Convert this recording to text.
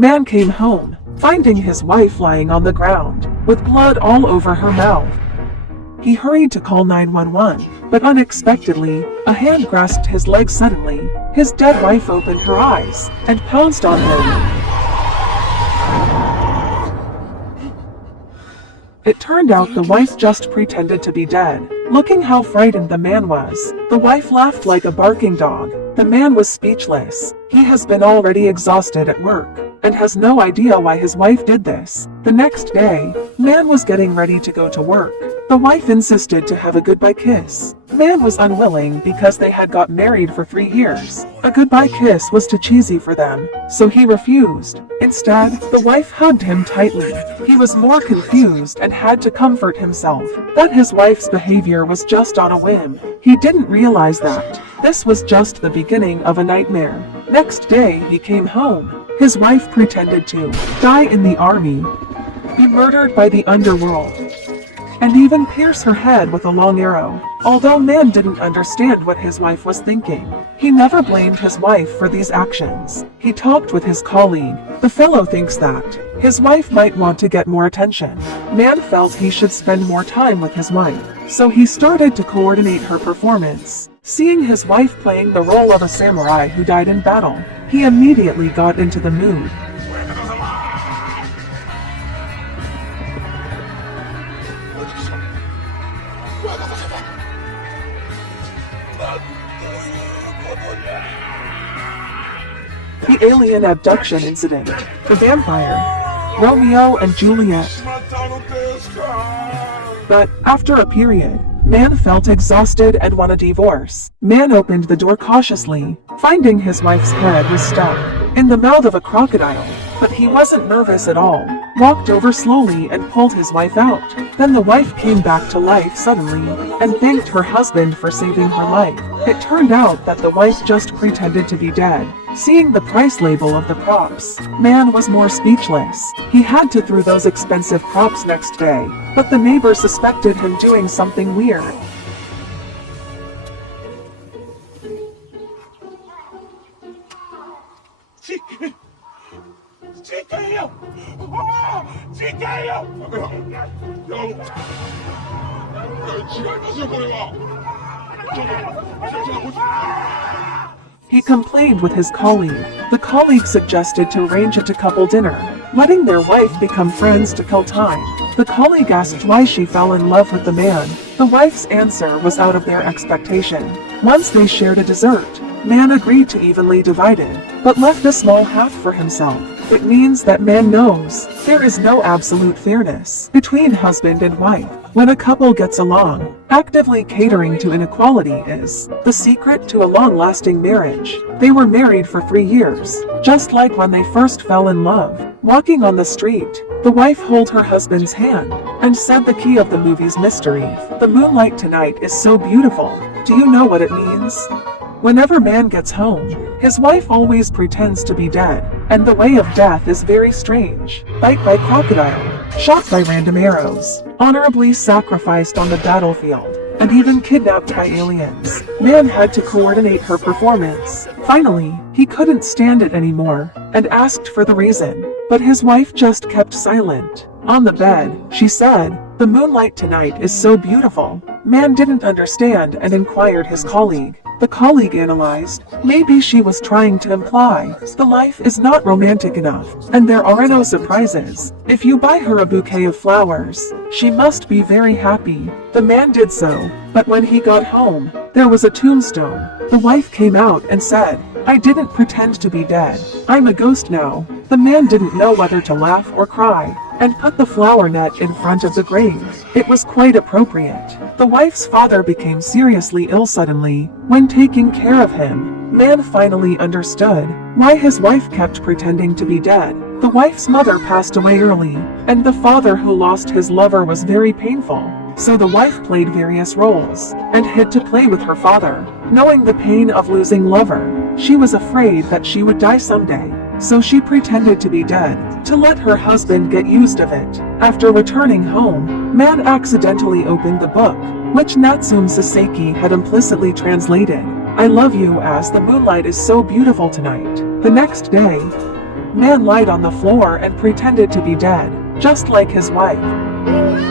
Man came home, finding his wife lying on the ground, with blood all over her mouth. He hurried to call 911, but unexpectedly, a hand grasped his leg suddenly. His dead wife opened her eyes and pounced on him. It turned out the wife just pretended to be dead. Looking how frightened the man was, the wife laughed like a barking dog. The man was speechless. He has been already exhausted at work and has no idea why his wife did this. The next day, man was getting ready to go to work. The wife insisted to have a goodbye kiss. Man was unwilling because they had got married for 3 years. A goodbye kiss was too cheesy for them, so he refused. Instead, the wife hugged him tightly. He was more confused and had to comfort himself that his wife's behavior was just on a whim. He didn't realize that this was just the beginning of a nightmare. Next day, he came home. His wife pretended to die in the army, be murdered by the underworld, and even pierce her head with a long arrow. Although man didn't understand what his wife was thinking, he never blamed his wife for these actions. He talked with his colleague. The fellow thinks that his wife might want to get more attention. Man felt he should spend more time with his wife, so he started to coordinate her performance. Seeing his wife playing the role of a samurai who died in battle, he immediately got into the mood. The alien abduction incident, the vampire, Romeo and Juliet. But after a period, man felt exhausted and won a divorce. Man opened the door cautiously, finding his wife's head was stuck in the mouth of a crocodile. But he wasn't nervous at all, walked over slowly and pulled his wife out. Then the wife came back to life suddenly and thanked her husband for saving her life. It turned out that the wife just pretended to be dead. Seeing the price label of the props, man was more speechless. He had to throw those expensive props next day, but the neighbor suspected him doing something weird. He complained with his colleague. The colleague suggested to arrange a couple dinner, letting their wife become friends to kill time. The colleague asked why she fell in love with the man. The wife's answer was out of their expectation. Once they shared a dessert, man agreed to evenly divide it, but left a small half for himself. It means that man knows there is no absolute fairness between husband and wife. When a couple gets along, actively catering to inequality is the secret to a long-lasting marriage. They were married for 3 years, just like when they first fell in love. Walking on the street, the wife held her husband's hand and said the key of the movie's mystery. The moonlight tonight is so beautiful. Do you know what it means? Whenever man gets home, his wife always pretends to be dead, and the way of death is very strange. Bite by crocodile, shot by random arrows, honorably sacrificed on the battlefield, and even kidnapped by aliens. Man had to coordinate her performance. Finally, he couldn't stand it anymore, and asked for the reason, but his wife just kept silent. On the bed, she said, "The moonlight tonight is so beautiful." Man didn't understand and inquired his colleague. The colleague analyzed. Maybe she was trying to imply the life is not romantic enough, and there are no surprises. If you buy her a bouquet of flowers, she must be very happy. The man did so, but when he got home, there was a tombstone. The wife came out and said, "I didn't pretend to be dead. I'm a ghost now." The man didn't know whether to laugh or cry, and put the flower net in front of the grave. It was quite appropriate. The wife's father became seriously ill suddenly. When taking care of him, man finally understood why his wife kept pretending to be dead. The wife's mother passed away early, and the father who lost his lover was very painful. So the wife played various roles, and hid to play with her father. Knowing the pain of losing lover, she was afraid that she would die someday. So she pretended to be dead, to let her husband get used of it. After returning home, man accidentally opened the book, which Natsume Saseki had implicitly translated, "I love you as the moonlight is so beautiful tonight." The next day, Man lied on the floor and pretended to be dead, just like his wife.